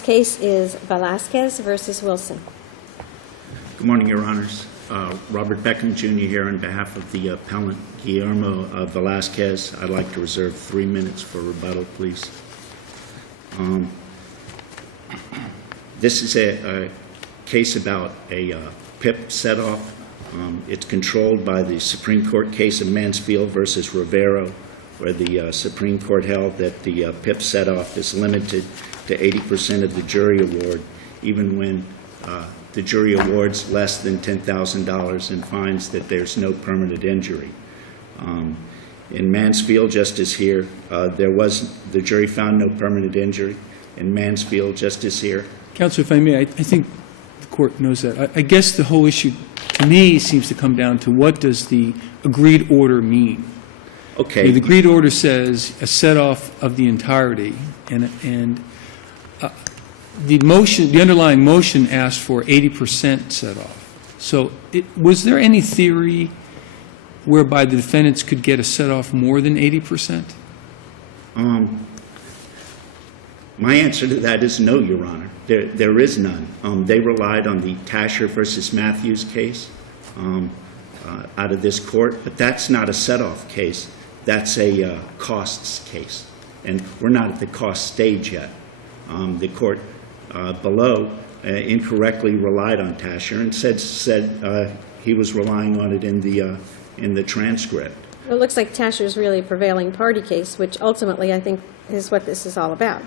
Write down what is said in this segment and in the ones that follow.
next case is Velasquez versus Wilson. Good morning, Your Honors. Robert Beckham Jr. here on behalf of the appellant Guillermo Velasquez. I'd like to reserve 3 minutes for rebuttal, please. This is a case about a PIP set-off. It's controlled by the Supreme Court case of Mansfield versus Rivero, where the Supreme Court held that the PIP set-off is limited to 80% of the jury award, even when the jury awards less than $10,000 and finds that there's no permanent injury. In Mansfield, just as here, the jury found no permanent injury. In Mansfield, just as here. Counsel, if I may, I think the court knows that. I guess the whole issue, to me, seems to come down to what does the agreed order mean? Okay. The agreed order says a set-off of the entirety, and the underlying motion asked for 80% set-off. So was there any theory whereby the defendants could get a set-off more than 80%? My answer to that is no, Your Honor. There is none. They relied on the Tasher versus Matthews case out of this court, but that's not a set-off case. That's a costs case, and we're not at the cost stage yet. The court below incorrectly relied on Tasher and said he was relying on it in the transcript. Well, it looks like Tasher's really a prevailing party case, which ultimately I think is what this is all about.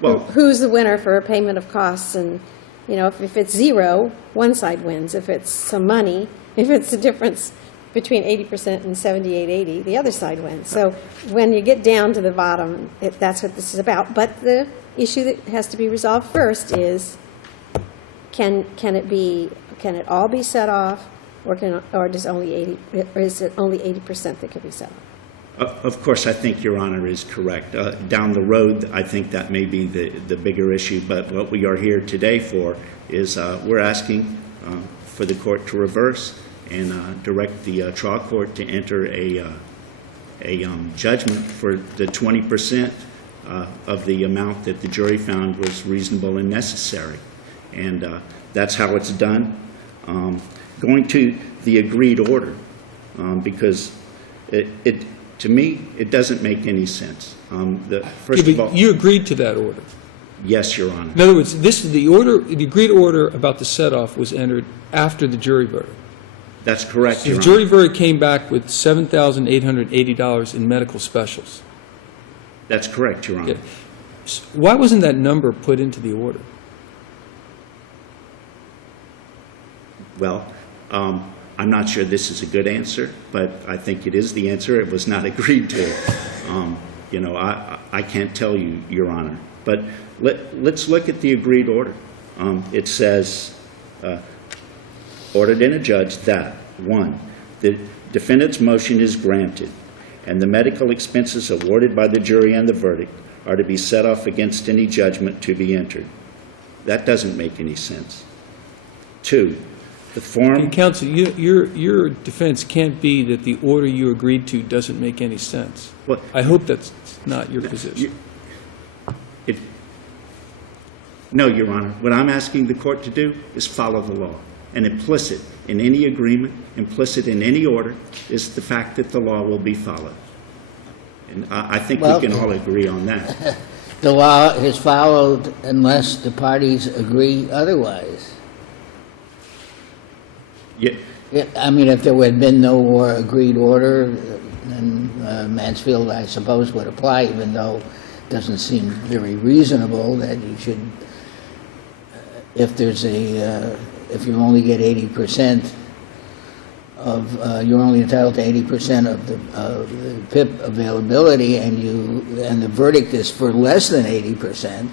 Well, who's the winner for a payment of costs? And, you know, if it's zero, one side wins. If it's some money, if it's the difference between 80% and 78-80, the other side wins. So when you get down to the bottom, that's what this is about. But the issue that has to be resolved first is, can it all be set off, or is it only 80% that can be set off? of course, I think Your Honor is correct. Down the road, I think that may be the bigger issue, but what we are here today for is we're asking for the court to reverse and direct the trial court to enter a judgment for the 20% of the amount that the jury found was reasonable and necessary. And that's how it's done. Going to the agreed order, because to me, it doesn't make any sense. First of all, you agreed to that order. Yes, Your Honor. In other words, the agreed order about the set-off was entered after the jury verdict. That's correct, So Your the Honor. jury verdict came back with $7,880 in medical specials. That's correct, Your Honor. Okay. Why wasn't that number put into the order? Well, I'm not sure this is a good answer, but I think it is the answer. It was not agreed to. You know, I can't tell you, Your Honor. But let's look at the agreed order. It says, ordered in a judge that, 1, the defendant's motion is granted, and the medical expenses awarded by the jury and the verdict are to be set off against any judgment to be entered. That doesn't make any sense. 2, the form... Counsel, your defense can't be that the order you agreed to doesn't make any sense. Well, I hope that's not your position. No, Your Honor. What I'm asking the court to do is follow the law. And implicit in any agreement, implicit in any order, is the fact that the law will be followed. And I think we can all agree on that. The law is followed unless the parties agree otherwise. Yeah. I mean, if there had been no agreed order, then Mansfield, I suppose, would apply, even though it doesn't seem very reasonable that you should, if you only get 80% you're only entitled to 80% of the PIP availability, and the verdict is for less than 80%.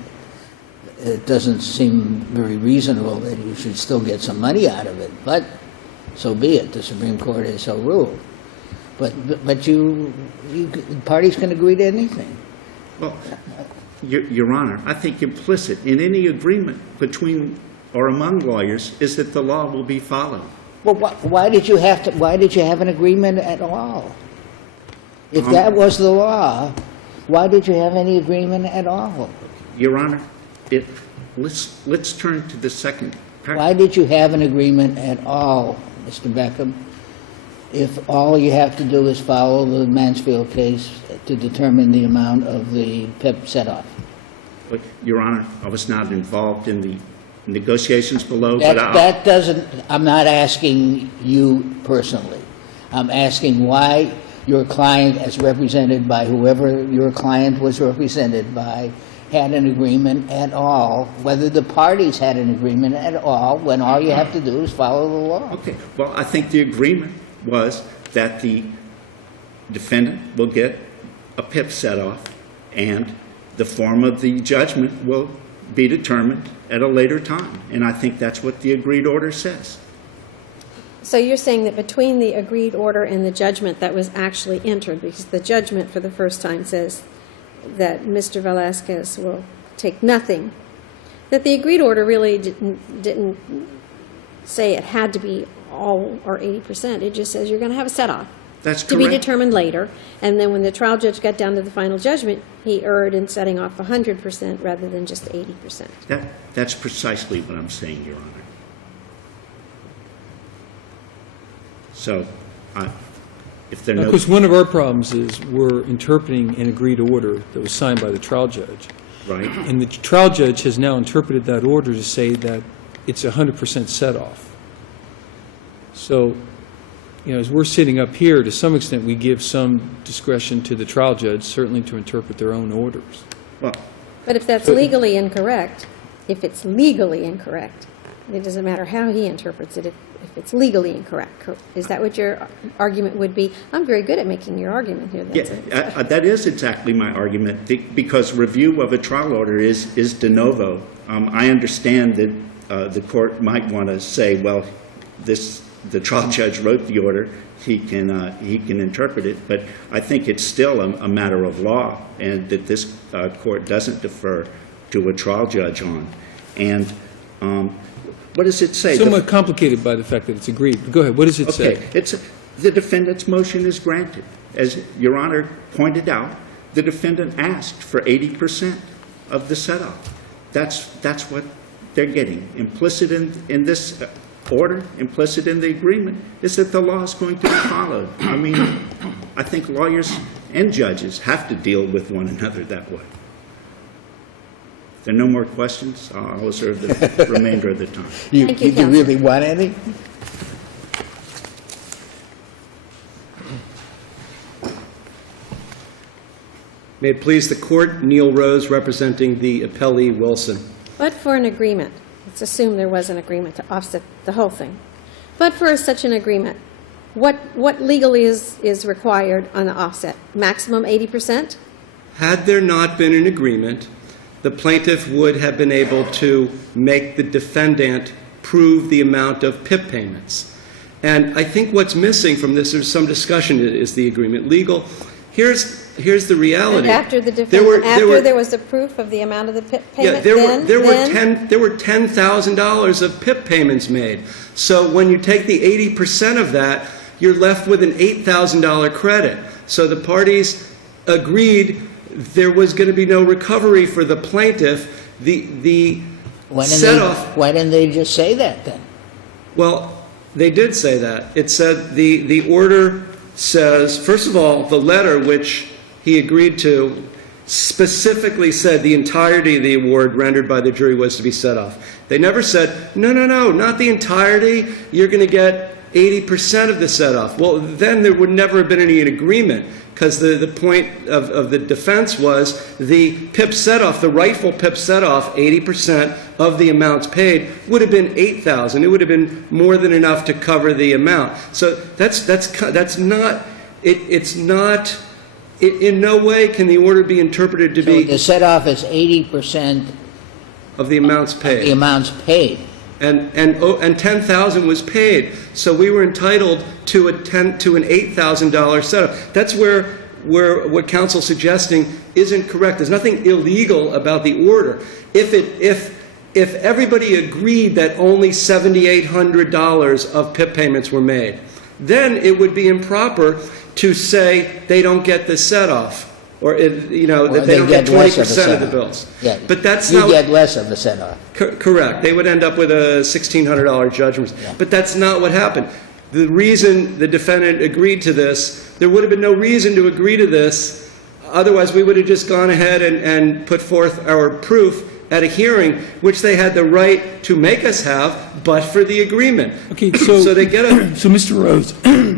It doesn't seem very reasonable that you should still get some money out of it, but so be it. The Supreme Court has so ruled. But parties can agree to anything. Well, Your Honor, I think implicit in any agreement between or among lawyers is that the law will be followed. Well, why did you have an agreement at all? If that was the law, why did you have any agreement at all? Your Honor, let's turn to the second paragraph. Why did you have an agreement at all, Mr. Beckham, if all you have to do is follow the Mansfield case to determine the amount of the PIP set-off? But, Your Honor, I was not involved in the negotiations below, but That doesn't, I'm not asking you personally. I'm asking why your client, as represented by whoever your client was represented by, had an agreement at all, whether the parties had an agreement at all, when all you have to do is follow the law. Okay, well, I think the agreement was that the defendant will get a PIP set-off, and the form of the judgment will be determined at a later time. And I think that's what the agreed order says. So you're saying that between the agreed order and the judgment that was actually entered, because the judgment for the first time says that Mr. Velasquez will take nothing, that the agreed order really didn't say it had to be all or 80%. It just says you're going to have a set-off. That's To be correct. determined later. And then when the trial judge got down to the final judgment, he erred in setting off 100% rather than just 80%. That's precisely what I'm saying, Your Honor. So, if there are no... Because one of our problems is we're interpreting an agreed order that was signed by the trial judge. Right. And the trial judge has now interpreted that order to say that it's 100% set-off. So, as we're sitting up here, to some extent, we give some discretion to the trial judge, certainly to interpret their own orders. Well, But if that's legally incorrect, it doesn't matter how he interprets it, if it's legally incorrect. Is that what your argument would be? I'm very good at making your argument here. yeah, that is exactly my argument, because review of a trial order is de novo. I understand that the court might want to say, well, the trial judge wrote the order, he can interpret it, but I think it's still a matter of law, and that this court doesn't defer to a trial judge on. And what does it say? Somewhat complicated by the fact that it's agreed. Go ahead, what does it say? Okay, the defendant's motion is granted. As Your Honor pointed out, the defendant asked for 80% of the set-off. That's what they're getting. Implicit in this order, implicit in the agreement, is that the law is going to be followed. I mean, I think lawyers and judges have to deal with one another that way. If there are no more questions, I'll reserve the remainder of the time. Thank you, Did you really want any? May it please the court, Neil Rose representing the appellee Wilson. But for an agreement, let's assume there was an agreement to offset the whole thing. But for such an agreement, what legally is required on the offset? Maximum 80%? Had there not been an agreement, the plaintiff would have been able to make the defendant prove the amount of PIP payments. And I think what's missing from this, there's some discussion, is the agreement legal? Here's the reality. And after the defendant, there was a proof of the amount of the PIP payment, there were $10,000 of PIP payments made. So when you take the 80% of that, you're left with an $8,000 credit. So the parties agreed there was going to be no recovery for the plaintiff. The set-off... Why didn't they just say that then? Well, they did say that. It said the order says, first of all, the letter which he agreed to specifically said the entirety of the award rendered by the jury was to be set off. They never said, no, not the entirety. You're going to get 80% of the set off. Well, then there would never have been any agreement, because the point of the defense was the PIP set off, the rightful PIP set off, 80% of the amounts paid would have been $8,000. It would have been more than enough to cover the amount. So that's not. It's not. In no way can the order be interpreted to be The set-off is 80% of the amounts paid. the amounts paid. And $10,000 was paid, so we were entitled to an $8,000 setup. That's where what counsel's suggesting isn't correct. There's nothing illegal about the order. If everybody agreed that only $7,800 of PIP payments were made, then it would be improper to say they don't get the set off. or, you know, Well, that they don't get less of a 20% of the set-off. bills. Yeah. But that's You not. get less of a set-off. Correct. They would end up with a $1,600 judgment. Yeah. But that's not what happened. The reason the defendant agreed to this, there would have been no reason to agree to this. Otherwise, we would have just gone ahead and put forth our proof at a hearing, which they had the right to make us have, but for the agreement. Okay, so. So they get a, So, Mr. Rose,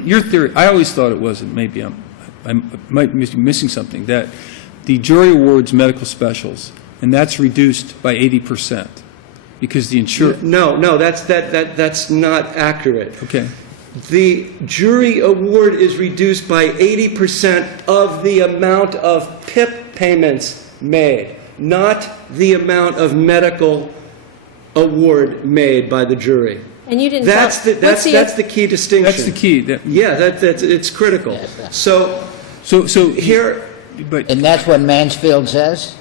your theory, I always thought it was, and maybe I might be missing something, that the jury awards medical specials, and that's reduced by 80%, because the insurer, no, that's not accurate. okay. The jury award is reduced by 80% of the amount of PIP payments made, not the amount of medical award made by the jury. And you didn't That's tell- the, what's that's the key distinction. That's the key. Yeah, that's, it's critical. Yeah. So So here, but And that's what Mansfield says?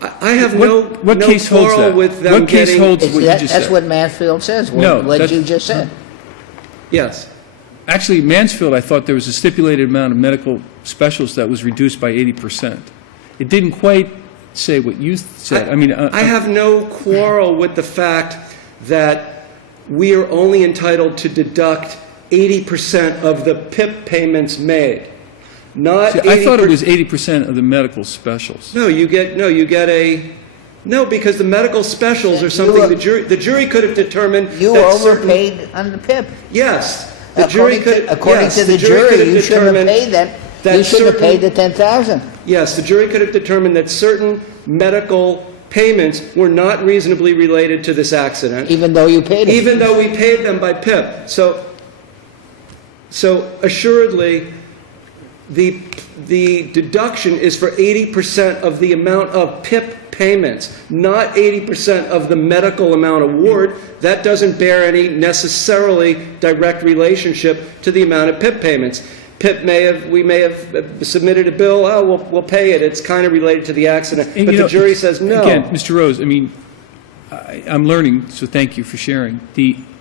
I have no what case holds quarrel that? with them What case getting. holds what you just That's said? what Mansfield says, No, what that's- you just said. Yes. Actually, Mansfield, I thought there was a stipulated amount of medical specials that was reduced by 80%. It didn't quite say what you said. I mean, I have no quarrel with the fact that we are only entitled to deduct 80% of the PIP payments made, not see, I thought it 80%. was 80% of the medical specials. No, you get because the medical specials are something the jury could have determined. You that certain- overpaid on the PIP. Yes, the jury could. According yes, to the could jury, have you shouldn't have determined paid that. that You shouldn't have certain- paid the 10,000, Yes, the jury could have determined that certain medical payments were not reasonably related to this accident, even though you paid it. even though we paid them by PIP. So assuredly, the deduction is for 80% of the amount of PIP payments, not 80% of the medical amount award. That doesn't bear any necessarily direct relationship to the amount of PIP payments. We may have submitted a bill, we'll pay it, it's kind of related to the accident, And, but you the know, jury says no. Again, Mr. Rose, I mean, I'm learning, so thank you for sharing.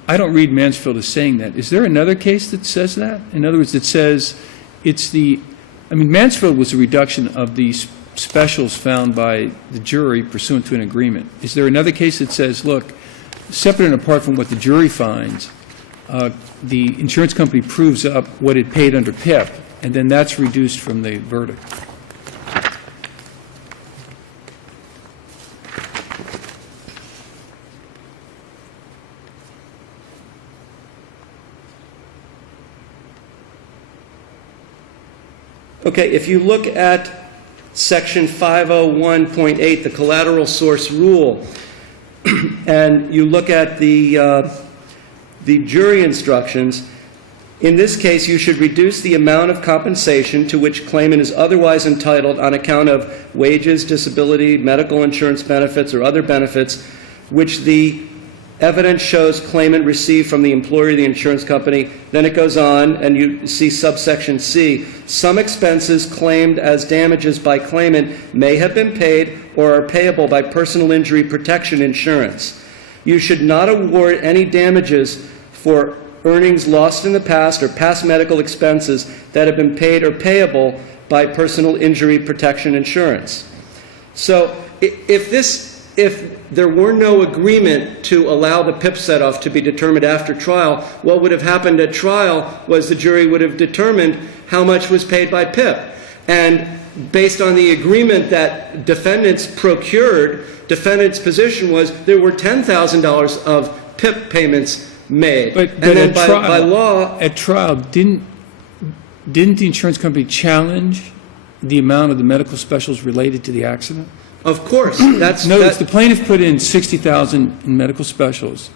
I don't read Mansfield as saying that. Is there another case that says that? In other words, that says Mansfield was a reduction of the specials found by the jury pursuant to an agreement. Is there another case that says, look, separate and apart from what the jury finds, the insurance company proves up what it paid under PIP, and then that's reduced from the verdict? Okay, if you look at Section 501.8, the collateral source rule, and you look at the jury instructions, in this case, you should reduce the amount of compensation to which claimant is otherwise entitled on account of wages, disability, medical insurance benefits, or other benefits which the evidence shows claimant received from the employer of the insurance company. Then it goes on, and you see subsection C. Some expenses claimed as damages by claimant may have been paid or are payable by personal injury protection insurance. You should not award any damages for earnings lost in the past or past medical expenses that have been paid or payable by personal injury protection insurance. So if there were no agreement to allow the PIP set-off to be determined after trial, what would have happened at trial was the jury would have determined how much was paid by PIP. And based on the agreement that defendants procured, defendant's position was there were $10,000 of PIP payments made. But and then by law... At trial, didn't the insurance company challenge the amount of the medical specials related to the accident? Of course. That's In other words, the plaintiff put in $60,000 in medical specials,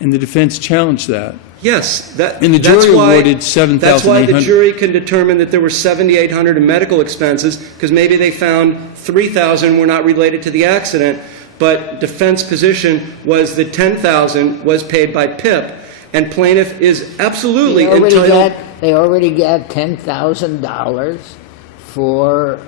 and the defense challenged that. Yes, And the jury awarded $7,800. That's why the jury can determine that there were $7,800 in medical expenses, because maybe they found $3,000 were not related to the accident, but defense position was that $10,000 was paid by PIP, and plaintiff is absolutely entitled... They already got $10,000 for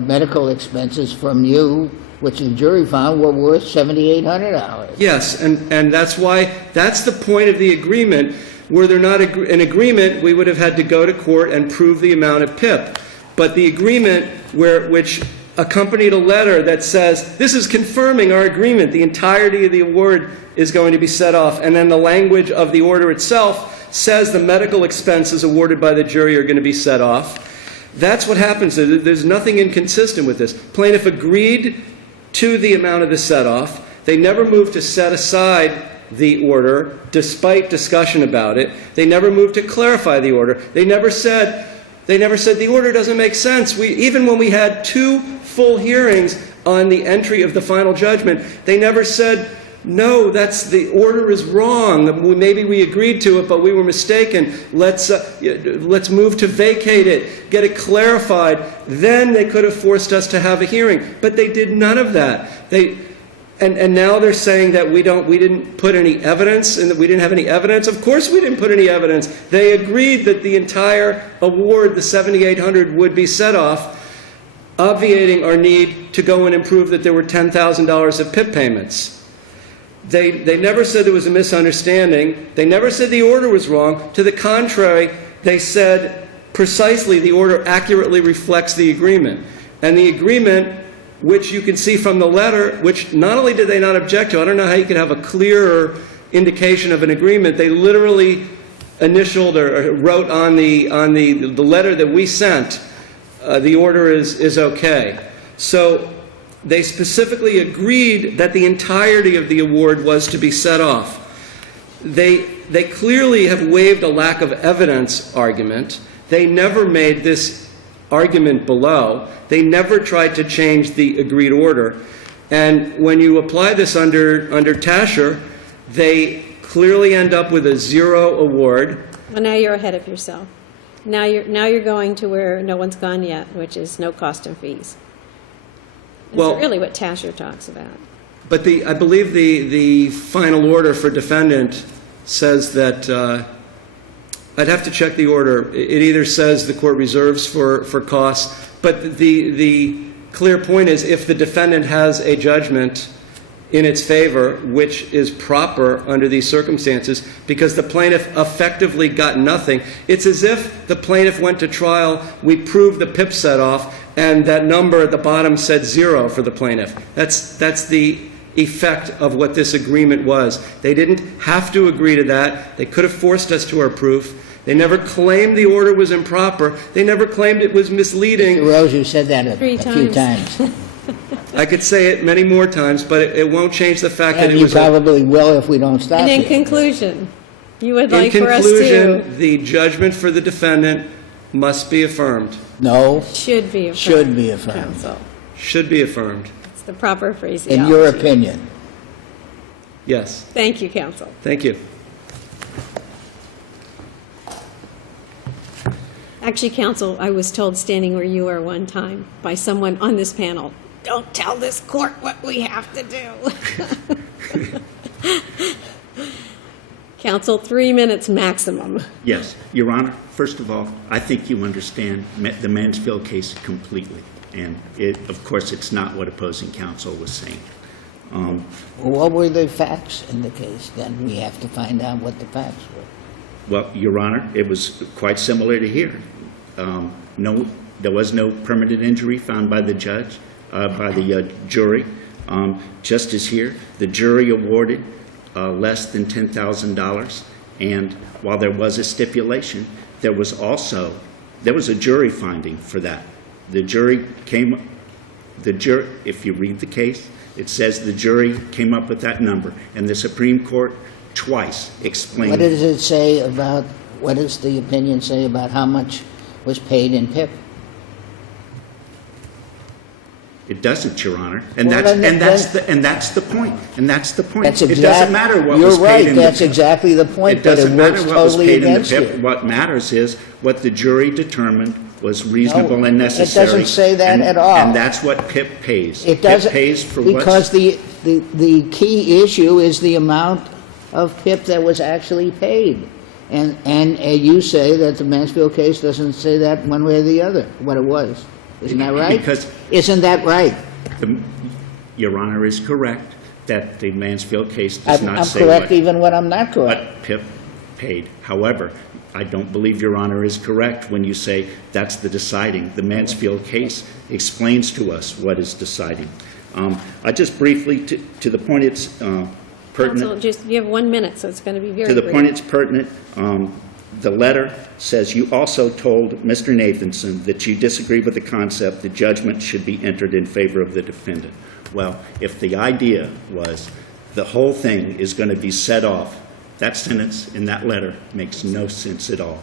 medical expenses from you, which the jury found were worth $7,800. Yes, and that's the point of the agreement. Were there not an agreement, we would have had to go to court and prove the amount of PIP. But the agreement which accompanied a letter that says, this is confirming our agreement, the entirety of the award is going to be set off, and then the language of the order itself says the medical expenses awarded by the jury are going to be set off. That's what happens. There's nothing inconsistent with this. Plaintiff agreed to the amount of the set-off. They never moved to set aside the order, despite discussion about it. They never moved to clarify the order. They never said the order doesn't make sense. Even when we had 2 full hearings on the entry of the final judgment, they never said, no, the order is wrong. Maybe we agreed to it, but we were mistaken. Let's move to vacate it, get it clarified. Then they could have forced us to have a hearing. But they did none of that. And now they're saying that we didn't put any evidence and that we didn't have any evidence. Of course we didn't put any evidence. They agreed that the entire award, the $7,800, would be set off, obviating our need to go and improve that there were $10,000 of PIP payments. They never said there was a misunderstanding. They never said the order was wrong. To the contrary, they said precisely the order accurately reflects the agreement. And the agreement, which you can see from the letter, which not only did they not object to, I don't know how you could have a clearer indication of an agreement. They literally initialed or wrote on the letter that we sent, the order is okay. So they specifically agreed that the entirety of the award was to be set off. They clearly have waived a lack of evidence argument. They never made this argument below. They never tried to change the agreed order. And when you apply this under Tasher, they clearly end up with a 0 award. Well, now you're ahead of yourself. Now you're going to where no one's gone yet, which is no cost and fees. That's really what Tasher talks about. But I believe the final order for defendant says that, I'd have to check the order. It either says the court reserves for costs, but the clear point is if the defendant has a judgment in its favor, which is proper under these circumstances, because the plaintiff effectively got nothing. It's as if the plaintiff went to trial, we proved the PIP set off, and that number at the bottom said 0 for the plaintiff. That's the effect of what this agreement was. They didn't have to agree to that. They could have forced us to our proof. They never claimed the order was improper. They never claimed it was misleading. Mr. Rose, you said that a Three few times. I could say it many more times, but it won't change the fact that And it you was probably will if we don't stop And in you. conclusion, you would In like for us to, conclusion, the judgment for the defendant must be affirmed. No, should be affirmed. should be affirmed. Counsel. Should be affirmed. It's the proper phraseology. In your opinion. Yes. Thank you, counsel. Thank you. Actually, counsel, I was told standing where you are one time by someone on this panel, don't tell this court what we have to do. Counsel, 3 minutes maximum. Yes, Your Honor, first of all, I think you understand the Mansfield case completely. And of course, it's not what opposing counsel was saying. What were the facts in the case? Then we have to find out what the facts were. Well, Your Honor, it was quite similar to here. There was no permanent injury found by the judge, by the jury. Just as here, the jury awarded less than $10,000, and while there was a stipulation, there was a jury finding for that. If you read the case, it says the jury came up with that number, and the Supreme Court twice explained. What does it say about, what does the opinion say about how much was paid in PIP? It doesn't, Your Honor, and Well, that's the point. And that's the point. That's It doesn't matter what was You're paid right, in the that's PIP. exactly the point, It but it doesn't matter works what was totally paid in the against PIP. you. What matters is what the jury determined was reasonable No, and it necessary. doesn't say that And- at all. And that's what PIP pays. It doesn't, PIP pays for what's... because the key issue is the amount of PIP that was actually paid. And you say that the Mansfield case doesn't say that one way or the other, what it was. Isn't that right? Because- Isn't that right? Your Honor is correct that the Mansfield case does I'm not say correct what... even when I'm not correct. But PIP paid. However, I don't believe Your Honor is correct when you say that's the deciding. The Mansfield case explains to us what is deciding. I just briefly, to the point it's pertinent. Counsel, you have 1 minute, so it's going to be very To the brief. point it's pertinent, the letter says you also told Mr. Nathanson that you disagree with the concept that judgment should be entered in favor of the defendant. Well, if the idea was the whole thing is going to be set off, that sentence in that letter makes no sense at all,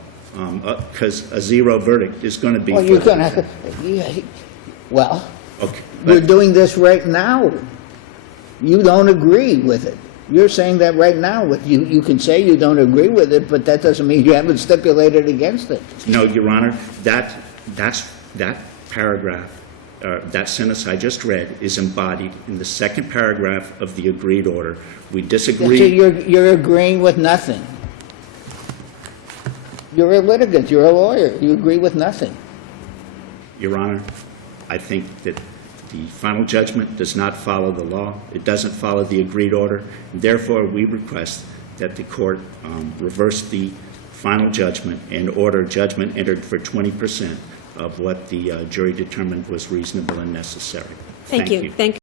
because a zero verdict is going to be. Well, you're going to, well, Okay, we're but- doing this right now. You don't agree with it. You're saying that right now. You can say you don't agree with it, but that doesn't mean you haven't stipulated against it. No, Your Honor, that paragraph, that sentence I just read is embodied in the second paragraph of the agreed order. We So disagree. you're agreeing with nothing. You're a litigant, you're a lawyer, you agree with nothing. Your Honor, I think that the final judgment does not follow the law. It doesn't follow the agreed order. Therefore, we request that the court reverse the final judgment and order judgment entered for 20% of what the jury determined was reasonable and necessary. Thank you. Thank